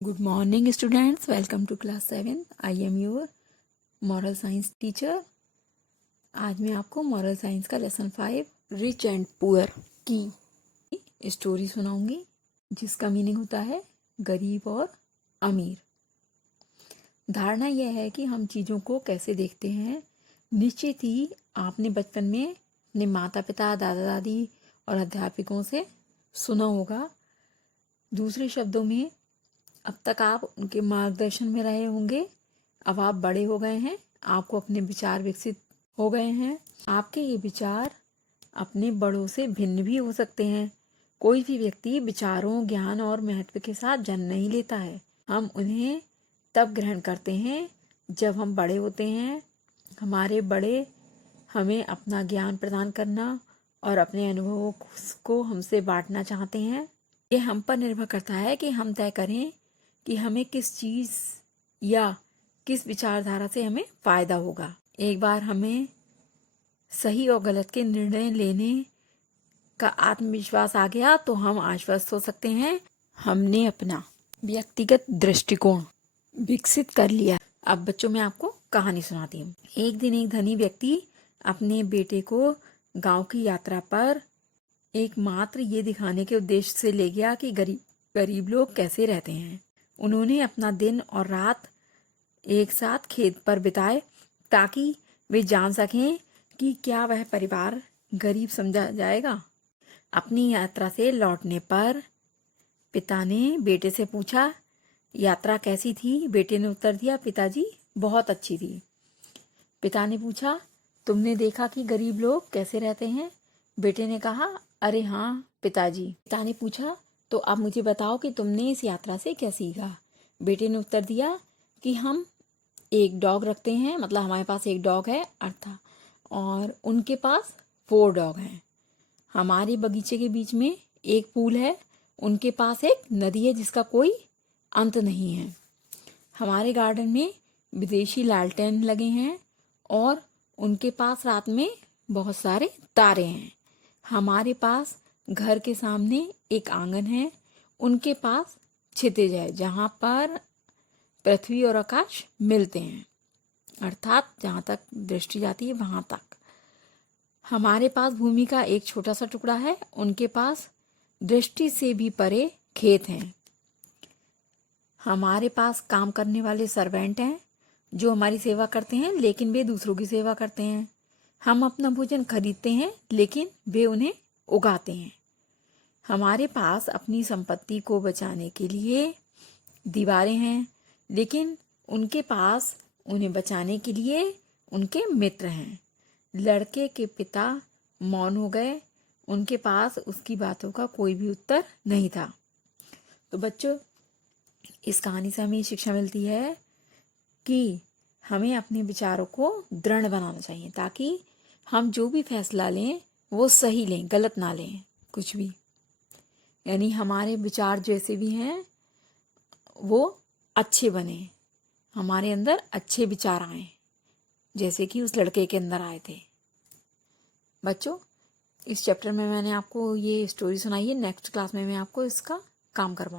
Good morning students, welcome to class 7. I am your moral science teacher. आज मैं आपको moral science का lesson 5 rich and poor की story सुनाऊंगी जिसका meaning होता है गरीब और अमीर। धारणा यह है कि हम चीज़ों को कैसे देखते हैं। निश्चित ही आपने बचपन में अपने माता पिता, दादा दादी और अध्यापकों से सुना होगा। दूसरे शब्दों में, अब तक आप उनके मार्गदर्शन में रहे होंगे। अब आप बड़े हो गए हैं, आपको अपने विचार विकसित हो गए हैं। आपके ये विचार अपने बड़ों से भिन्न भी हो सकते हैं। कोई भी व्यक्ति विचारों, ज्ञान और महत्व के साथ जन्म नहीं लेता है। हम उन्हें तब ग्रहण करते हैं जब हम बड़े होते हैं। हमारे बड़े हमें अपना ज्ञान प्रदान करना और अपने अनुभवों को हमसे बांटना चाहते हैं। ये हम पर निर्भर करता है कि हम तय करें कि हमें किस चीज़ या किस विचारधारा से हमें फ़ायदा होगा। एक बार हमें सही और गलत के निर्णय लेने का आत्मविश्वास आ गया तो हम आश्वस्त हो सकते हैं। हमने अपना व्यक्तिगत दृष्टिकोण विकसित कर लिया। अब बच्चों, मैं आपको कहानी सुनाती हूँ। एक दिन एक धनी व्यक्ति अपने बेटे को गांव की यात्रा पर एकमात्र ये दिखाने के उद्देश्य से ले गया कि गरीब लोग कैसे रहते हैं। उन्होंने अपना दिन और रात एक साथ खेत पर बिताए ताकि वे जान सकें कि क्या वह परिवार गरीब समझा जाएगा। अपनी यात्रा से लौटने पर पिता ने बेटे से पूछा, यात्रा कैसी थी? बेटे ने उत्तर दिया, पिताजी बहुत अच्छी थी। पिता ने पूछा, तुमने देखा कि गरीब लोग कैसे रहते हैं? बेटे ने कहा, अरे हाँ पिताजी। पिता ने पूछा, तो अब मुझे बताओ कि तुमने इस यात्रा से क्या सीखा? बेटे ने उत्तर दिया कि हम एक डॉग रखते हैं, मतलब हमारे पास एक डॉग है अर्थात, और उनके पास 4 डॉग हैं। हमारे बगीचे के बीच में एक पूल है, उनके पास एक नदी है जिसका कोई अंत नहीं है। हमारे गार्डन में विदेशी लालटेन लगे हैं और उनके पास रात में बहुत सारे तारे हैं। हमारे पास घर के सामने एक आंगन है, उनके पास क्षितिज है जहाँ पर पृथ्वी और आकाश मिलते हैं, अर्थात जहाँ तक दृष्टि जाती है वहाँ तक। हमारे पास भूमि का एक छोटा सा टुकड़ा है, उनके पास दृष्टि से भी परे खेत हैं। हमारे पास काम करने वाले सर्वेंट हैं जो हमारी सेवा करते हैं, लेकिन वे दूसरों की सेवा करते हैं। हम अपना भोजन खरीदते हैं, लेकिन वे उन्हें उगाते हैं। हमारे पास अपनी संपत्ति को बचाने के लिए दीवारें हैं, लेकिन उनके पास उन्हें बचाने के लिए उनके मित्र हैं। लड़के के पिता मौन हो गए, उनके पास उसकी बातों का कोई भी उत्तर नहीं था। तो बच्चों, इस कहानी से हमें शिक्षा मिलती है कि हमें अपने विचारों को दृढ़ बनाना चाहिए ताकि हम जो भी फैसला लें वो सही लें, गलत ना लें कुछ भी। यानी हमारे विचार जैसे भी हैं वो अच्छे बने, हमारे अंदर अच्छे विचार आए जैसे कि उस लड़के के अंदर आए थे। बच्चों, इस चैप्टर में मैंने आपको ये स्टोरी सुनाई है। नेक्स्ट क्लास में मैं आपको इसका काम करवाऊँ।